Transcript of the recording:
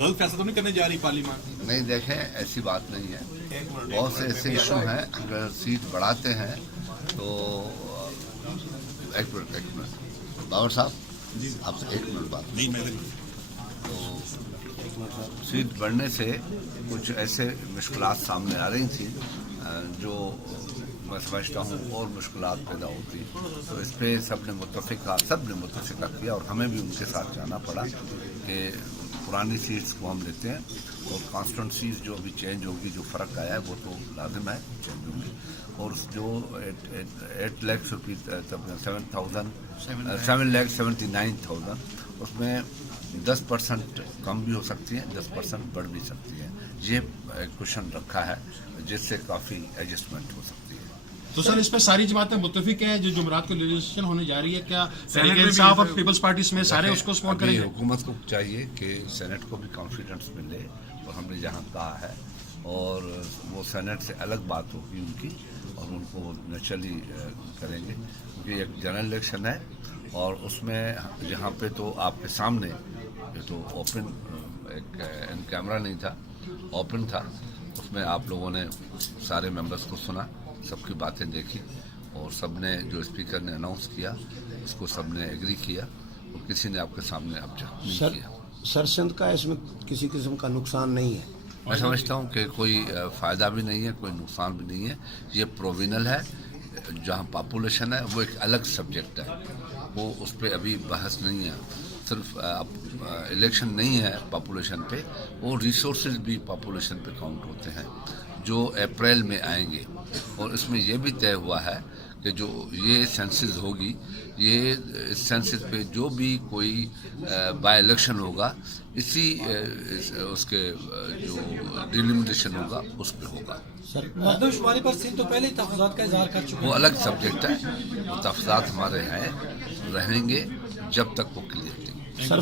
غلط فیصلہ تو نہیں کرنے جا رہی پارلیمان؟ نہیں دیکھیں ایسی بات نہیں ہے. بہت سے ایسے ایشو ہیں اگر سیٹ بڑھاتے ہیں تو ایک منٹ باور صاحب آپ سے ایک منٹ بات. نہیں میں تو سیٹ بڑھنے سے کچھ ایسے مشکلات سامنے آ رہی تھیں جو میں سمجھتا ہوں اور مشکلات پیدا ہوتی. تو اس پہ سب نے متفقہ کیا اور ہمیں بھی ان کے ساتھ جانا پڑا کہ پرانی سیٹس کو ہم لیتے ہیں اور کانسٹیٹوئنسیز جو ابھی چینج ہوگی جو فرق آیا ہے وہ تو لازم ہے چینج ہوگی. اور جو 8 لاکھ روپیز 7,79,000 اس میں 10% کم بھی ہو سکتی ہیں 10% بڑھ بھی سکتی ہیں. یہ کوشچن رکھا ہے جس سے کافی ایڈجسٹمنٹ ہو سکتی ہے. تو سر اس پہ ساری جماعتیں متفق ہیں جو جمعرات کو لیجسلیشن ہونے جا رہی ہے کیا تحریک انصاف اور پیپلز پارٹی میں سارے اس کو سپورٹ کریں گے؟ حکومت کو چاہیے کہ سینٹ کو بھی کانفیڈنس ملے اور ہم نے جہاں کہا ہے اور وہ سینٹ سے الگ بات ہوگی ان کی اور ان کو نیچرلی کریں گے کیونکہ ایک جنرل الیکشن ہے اور اس میں یہاں پہ تو آپ کے سامنے یہ تو اوپن ایک ان کیمرہ نہیں تھا اوپن تھا. اس میں آپ لوگوں نے سارے ممبرس کو سنا سب کی باتیں دیکھی اور سب نے جو اسپیکر نے اناؤنس کیا اس کو سب نے ایگری کیا اور کسی نے آپ کے سامنے آبجیکٹ نہیں کیا. سر سندھ کا اس میں کسی قسم کا نقصان نہیں ہے؟ میں سمجھتا ہوں کہ کوئی فائدہ بھی نہیں ہے کوئی نقصان بھی نہیں ہے. یہ پروونل ہے جہاں پاپولیشن ہے وہ ایک الگ سبجیکٹ ہے وہ اس پہ ابھی بحث نہیں ہے. صرف الیکشن نہیں ہے پاپولیشن پہ وہ ریسورسز بھی پاپولیشن پہ کاؤنٹ ہوتے ہیں جو اپریل میں آئیں گے اور اس میں یہ بھی طے ہوا ہے کہ جو یہ سینسز ہوگی یہ سینسز پہ جو بھی کوئی بائی الیکشن ہوگا اسی اس کے جو ڈیلیمیٹیشن ہوگا اس پہ ہوگا. مردم شماری پر سندھ تو پہلے تحفظات کا اظہار کر چکے وہ الگ سبجیکٹ ہے. وہ تحفظات ہمارے ہیں رہیں گے جب تک وہ کلیئر نہیں. سر